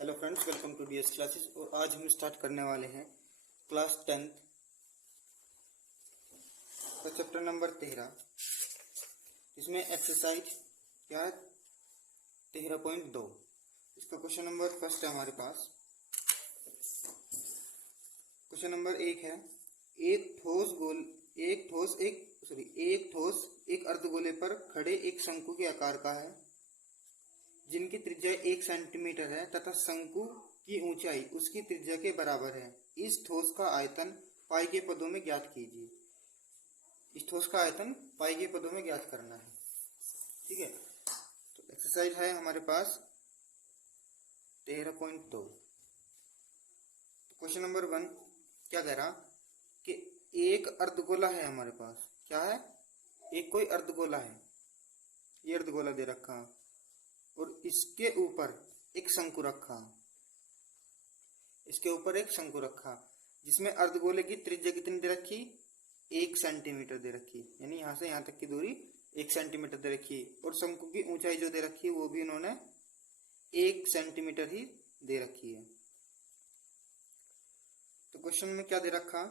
Hello friends, welcome to DS classes. और आज हम स्टार्ट करने वाले हैं क्लास 10 का चैप्टर नंबर 13। इसमें एक्सरसाइज क्या है 13.2। इसका क्वेश्चन नंबर फर्स्ट है हमारे पास। क्वेश्चन नंबर 1 है, एक ठोस एक अर्धगोले पर खड़े एक शंकु के आकार का है जिनकी त्रिज्या 1 सेंटीमीटर है तथा शंकु की ऊंचाई उसकी त्रिज्या के बराबर है। इस ठोस का आयतन पाई के पदों में ज्ञात कीजिए। इस ठोस का आयतन पाई के पदों में ज्ञात करना है। ठीक है, तो एक्सरसाइज है हमारे पास 13.2। क्वेश्चन नंबर 1 क्या कह रहा कि एक अर्धगोला है हमारे पास। क्या है? एक कोई अर्धगोला है। ये अर्धगोला दे रखा और इसके ऊपर एक शंकु रखा। जिसमें अर्धगोले की त्रिज्या कितनी दे रखी? 1 सेंटीमीटर दे रखी, यानी यहां से यहां तक की दूरी 1 सेंटीमीटर दे रखी। और शंकु की ऊंचाई जो दे रखी है वो भी इन्होंने 1 सेंटीमीटर ही दे रखी है। तो क्वेश्चन में क्या दे रखा?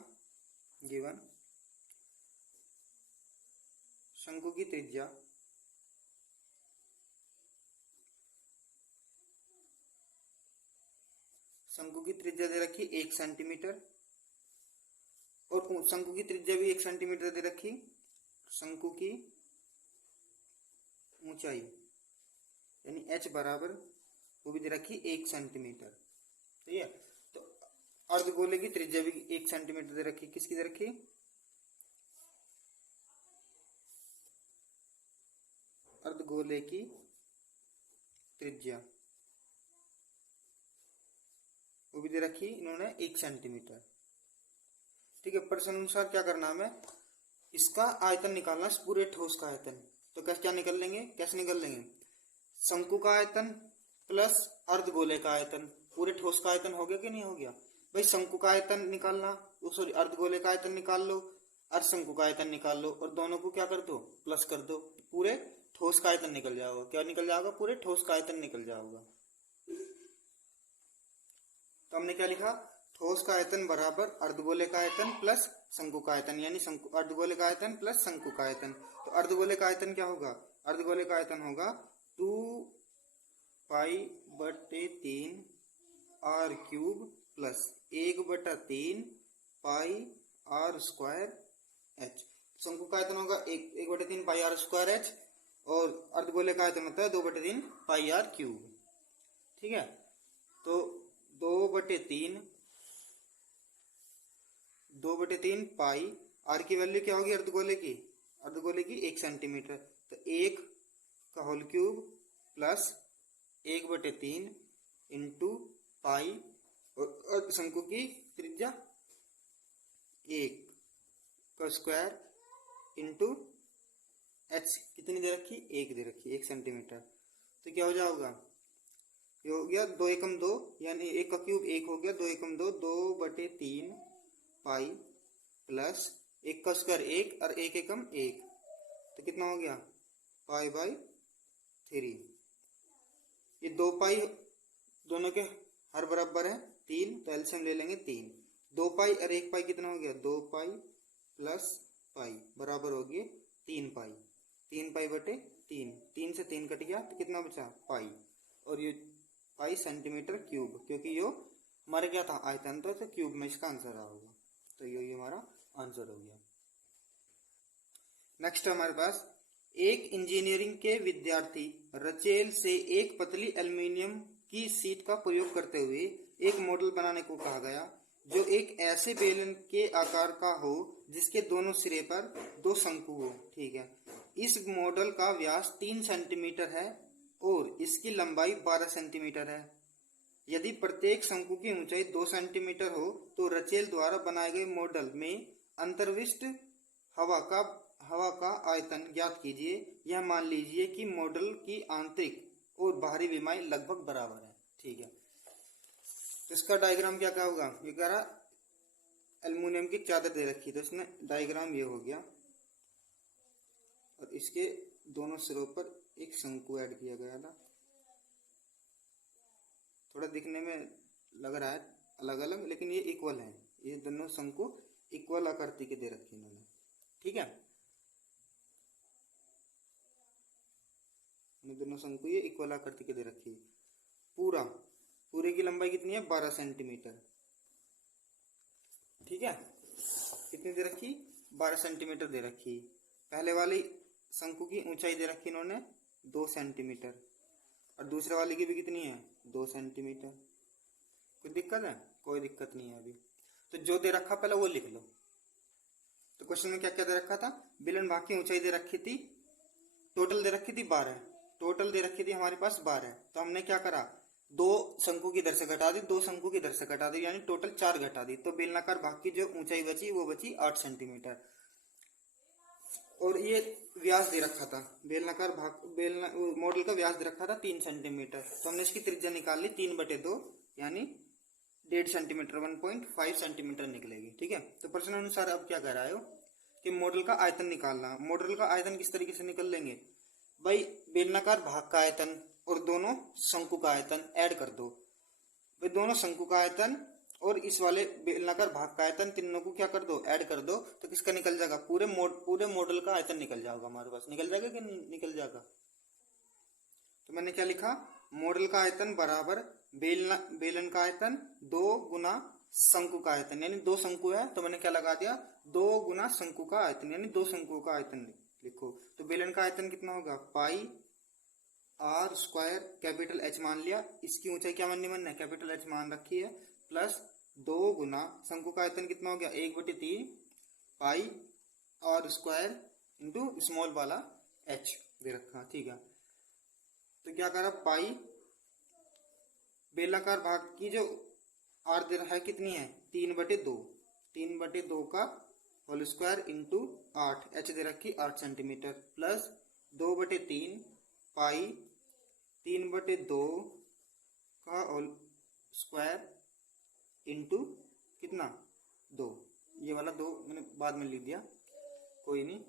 गिवन शंकु की त्रिज्या दे रखी 1 सेंटीमीटर और शंकु की त्रिज्या भी 1 सेंटीमीटर दे रखी। शंकु की ऊंचाई यानी h बराबर वो भी दे रखी 1 सेंटीमीटर। ठीक है, तो अर्धगोले की त्रिज्या भी 1 सेंटीमीटर दे रखी। किसकी दे रखी? अर्धगोले की त्रिज्या वो भी दे रखी इन्होंने 1 सेंटीमीटर। ठीक है, प्रश्न अनुसार क्या करना हमें? इसका आयतन निकालना, पूरे ठोस का आयतन। तो कैसे निकाल लेंगे? शंकु का आयतन प्लस अर्धगोले का आयतन। पूरे ठोस का आयतन हो गया कि नहीं हो गया? भाई शंकु का आयतन निकालना, सॉरी अर्धगोले का आयतन निकाल लो, अर्धशंकु का आयतन निकाल लो और दोनों को क्या कर दो? प्लस कर दो। पूरे ठोस का आयतन निकल जाएगा। क्या निकल जाएगा? पूरे ठोस का आयतन निकल जाएगा। तो हमने क्या लिखा? ठोस का आयतन बराबर अर्धगोले का आयतन प्लस शंकु का आयतन, यानी अर्धगोले का आयतन प्लस शंकु का आयतन। तो अर्धगोले का आयतन क्या होगा? अर्धगोले का आयतन होगा 2 पाई बटे 3 R cube plus 1/3 pi R square H. शंकु का आयतन होगा 1/3 पाई आर स्क्वायर एच और अर्धगोले का आयतन होता है 2/3 पाई आर क्यूब। ठीक है, तो 2/3 पाई आर की वैल्यू क्या होगी? अर्धगोले की 1 सेंटीमीटर। तो 1 का whole cube plus 1/3 into pi और शंकु की त्रिज्या 1 का स्क्वायर इंटू एच कितनी दे रखी? 1 दे रखी, 1 सेंटीमीटर। तो क्या हो जाएगा? ये हो गया 2 एकम 2, यानी 1 का क्यूब 1 हो गया, 2 एकम 2, 2/3 पाई प्लस 1 का स्क्वायर 1 और 1 एकम 1, तो कितना हो गया? Pi by 3। ये 2 पाई दोनों के हर बराबर है 3, तो एलसीएम ले लेंगे 3। 2 पाई और 1 पाई कितना हो गया? 2 पाई प्लस पाई बराबर हो गया 3 पाई। 3 पाई बटे 3, 3 से 3 कट गया तो कितना बचा? पाई। और ये पाई सेंटीमीटर क्यूब, क्योंकि यो हमारे क्या था? आयतन, तो क्यूब में इसका आंसर आ होगा। तो ये हमारा आंसर हो गया। नेक्स्ट हमारे पास, एक इंजीनियरिंग के विद्यार्थी रचेल से एक पतली एल्युमिनियम की शीट का प्रयोग करते हुए एक मॉडल बनाने को कहा गया जो एक ऐसे बेलन के आकार का हो जिसके दोनों सिरे पर 2 शंकु हो। ठीक है, इस मॉडल का व्यास 3 सेंटीमीटर है और इसकी लंबाई 12 सेंटीमीटर है। यदि प्रत्येक शंकु की ऊंचाई 2 सेंटीमीटर हो तो रचेल द्वारा बनाए गए मॉडल में अंतर्विष्ट हवा का आयतन ज्ञात कीजिए। यह मान लीजिए कि मॉडल की आंतरिक और बाहरी विमाएं लगभग बराबर है। ठीक है, तो इसका डायग्राम क्या होगा? ये कह रहा एल्युमिनियम की चादर दे रखी, तो इसमें डायग्राम ये हो गया और इसके दोनों सिरों पर एक शंकु ऐड किया गया था। थोड़ा दिखने में लग रहा है अलग अलग, लेकिन ये इक्वल है। ये दोनों शंकु इक्वल आकृति के दे रखे इन्होंने, ठीक है। दोनों शंकु ये इक्वल आकृति के दे रखी है। पूरे की लंबाई कितनी है? 12 सेंटीमीटर, ठीक है। कितनी दे रखी? 12 सेंटीमीटर दे रखी। पहले वाली शंकु की ऊंचाई दे रखी इन्होंने 2 सेंटीमीटर, और दूसरे वाली की भी कितनी है? 2 सेंटीमीटर। कोई दिक्कत है? कोई दिक्कत नहीं है अभी। तो जो दे रखा पहले वो लिख लो। तो क्वेश्चन में क्या क्या दे रखा था? बेलन भाग की ऊंचाई दे रखी थी, टोटल दे रखी थी 12, टोटल दे रखी थी हमारे पास 12। तो हमने क्या करा? 2 शंकु की दर से घटा दी, 2 शंकु की दर से घटा दी, यानी टोटल 4 घटा दी। तो बेलनाकार भाग की जो ऊंचाई बची वो बची 8 सेंटीमीटर। और ये व्यास दे रखा था, बेलनाकार भाग मॉडल का व्यास दे रखा था 3 सेंटीमीटर। तो हमने इसकी त्रिज्या निकाल ली 3/2, यानी 1.5 सेंटीमीटर, 1.5 सेंटीमीटर निकलेगी, ठीक है। तो प्रश्न अनुसार अब क्या कह रहा है कि मॉडल का आयतन निकालना। मॉडल का आयतन किस तरीके से निकल लेंगे भाई? बेलनाकार भाग का आयतन और दोनों शंकु का आयतन ऐड कर दो भाई। दोनों शंकु का आयतन और इस वाले बेलनाकार भाग का आयतन, तीनों को क्या कर दो? ऐड कर दो। तो किसका निकल जाएगा? पूरे मॉडल का आयतन निकल जाएगा हमारे पास। निकल जाएगा कि नहीं निकल जाएगा? तो मैंने क्या लिखा? मॉडल का आयतन बराबर बेलन का आयतन 2 गुना शंकु का आयतन, यानी 2 शंकु है तो मैंने क्या लगा दिया? 2 गुना शंकु का आयतन, यानी 2 शंकुओं का आयतन लिखो। तो बेलन का आयतन कितना होगा? पाई आर स्क्वायर, कैपिटल एच मान लिया। इसकी ऊंचाई क्या माननी है? कैपिटल एच मान रखी है, प्लस 2 गुना शंकु का आयतन कितना हो गया? 1/3 pi R square into small वाला एच दे रखा, ठीक है। तो क्या करा? पाई बेलनाकार भाग की जो आर दे रहा है कितनी है? 3/2, 3/2 का होल स्क्वायर इंटू 8, एच दे रखी 8 सेंटीमीटर, प्लस 2/3 पाई 3/2 का होल स्क्वायर इंटू कितना? 2। ये वाला 2 मैंने बाद में लिख दिया, कोई नहीं।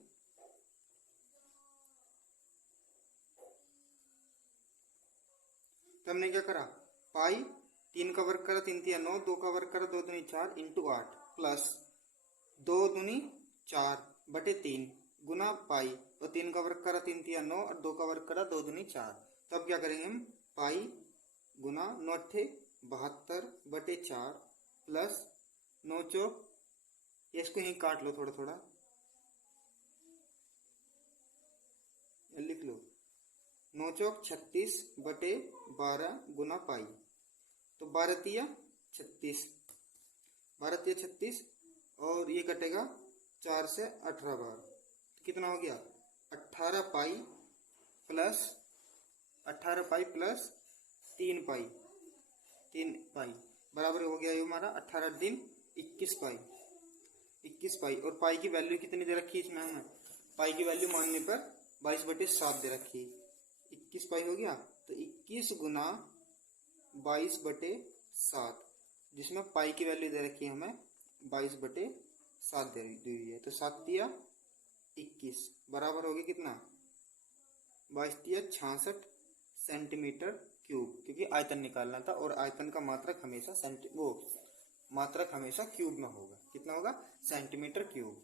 तो हमने क्या करा? पाई 3 का वर्ग करा 3 3 9, 2 का वर्ग करा 2 दूनी 4 इंटू 8, प्लस 2 दूनी 4/3 गुना पाई, और 3 का वर्ग करा 3 3 9, और 2 का वर्ग करा 2 दूनी 4। तब क्या करेंगे हम? पाई गुना 9 72/4 प्लस 9 चौक, इसको यहीं काट लो थोड़ा थोड़ा, लिख लो 9 चौक 36/12 गुना पाई। तो 12 तिया 36, 12 तिया 36, और ये कटेगा 4 से 18 बार। तो कितना हो गया? 18 पाई प्लस 3 पाई, 3 पाई बराबर हो गया ये हमारा 18 दिन 21 पाई, 21 पाई। और पाई की वैल्यू कितनी दे रखी इसमें? हमें पाई की वैल्यू मानने पर 22/7 दे रखी, 21 पाई हो गया। तो 21 गुना 22/7, जिसमें पाई की वैल्यू दे रखी है हमें 22/7 दे दी हुई है। तो 7 तिया 21 बराबर हो गया कितना? 22 तिया 66 सेंटीमीटर क्यूब, क्योंकि आयतन निकालना था और आयतन का मात्रक हमेशा मात्रक हमेशा क्यूब में होगा। कितना होगा? Centimetre cube.